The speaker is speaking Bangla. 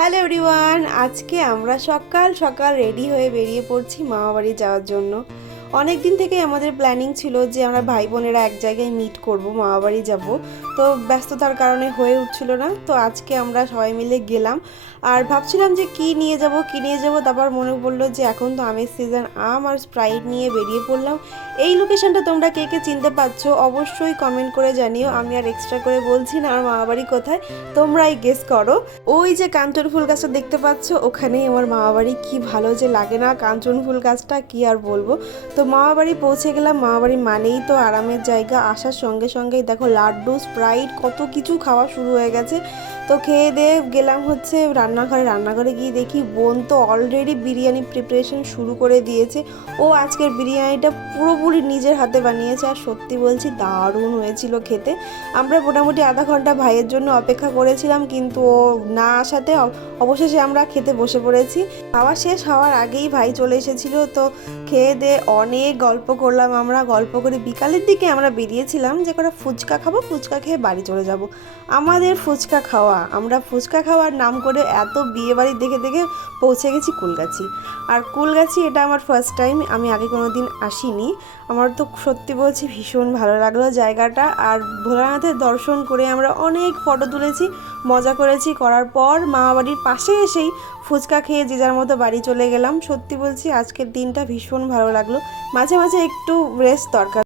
হ্যালো এভরিওয়ান, আজকে আমরা সকাল সকাল রেডি হয়ে বেরিয়ে পড়ছি মামাবাড়ি যাওয়ার জন্য। অনেক দিন থেকে আমাদের প্ল্যানিং ছিল যে আমরা ভাই বোনেরা এক জায়গায় মিট করব, মামাবাড়ি যাব। তো ব্যস্ততার কারণে হয়ে উঠছিল না, তো আজকে আমরা সবাই মিলে গেলাম। আর ভাবছিলাম যে কি নিয়ে যাব, তারপর মনে পড়লো যে এখন তো আমের সিজন, আম আর স্প্রাইট নিয়ে বেরিয়ে পড়লাম। এই লোকেশনটা তোমরা কে কে চিনতে পারছো অবশ্যই কমেন্ট করে জানিও। আমি আর এক্সট্রা করে বলছি না আমার মামাবাড়ি কোথায়, তোমরাই গেস করো। ওই যে কাঞ্চন ফুল গাছটা দেখতে পাচ্ছ, ওখানেই আমার মামাবাড়ি। কি ভালো যে লাগে না কাঞ্চন ফুল গাছটা, কি আর বলবো। তো মামাবাড়ি পৌঁছে গেলাম। মামাবাড়ি মানেই তো আরামের জায়গা। আসার সঙ্গে সঙ্গেই দেখো লাড্ডু, স্প্রাইট, কত কিছু খাওয়া শুরু হয়ে গেছে। তো খেয়ে দিয়ে গেলাম হচ্ছে রান্নাঘরে গিয়ে দেখি বোন তো অলরেডি বিরিয়ানি প্রিপারেশন শুরু করে দিয়েছে। ও আজকের বিরিয়ানিটা পুরোপুরি নিজের হাতে বানিয়েছে, আর সত্যি বলছি দারুণ হয়েছিল খেতে। আমরা মোটামুটি আধা ঘন্টা ভাইয়ের জন্য অপেক্ষা করেছিলাম, কিন্তু ও না আসাতে অবশেষে আমরা খেতে বসে পড়েছি। খাওয়া শেষ হওয়ার আগেই ভাই চলে এসেছিল। তো খেয়ে দিয়ে অনেক গল্প করলাম। আমরা গল্প করে বিকালের দিকে আমরা বেরিয়েছিলাম যে কটা ফুচকা খাবো, ফুচকা খেয়ে বাড়ি চলে যাব। আমাদের ফুচকা খাওয়া, আমরা ফুচকা খাওয়ার নাম করে এত বিয়ে বাড়ি দেখে দেখে পৌঁছে গেছি কুলগাছি। আর কুলগাছি এটা আমার ফার্স্ট টাইম, আমি আগে কোনো দিন আসিনি। আমার তো সত্যি বলছি ভীষণ ভালো লাগলো জায়গাটা। আর ভোলানাথের দর্শন করে আমরা অনেক ফটো তুলেছি, মজা করেছি। করার পর মামাবাড়ির পাশে এসেই ফুচকা খেয়ে যে যার মতো বাড়ি চলে গেলাম। সত্যি বলছি আজকের দিনটা ভীষণ ভালো লাগলো। মাঝে মাঝে একটু রেস্ট দরকার।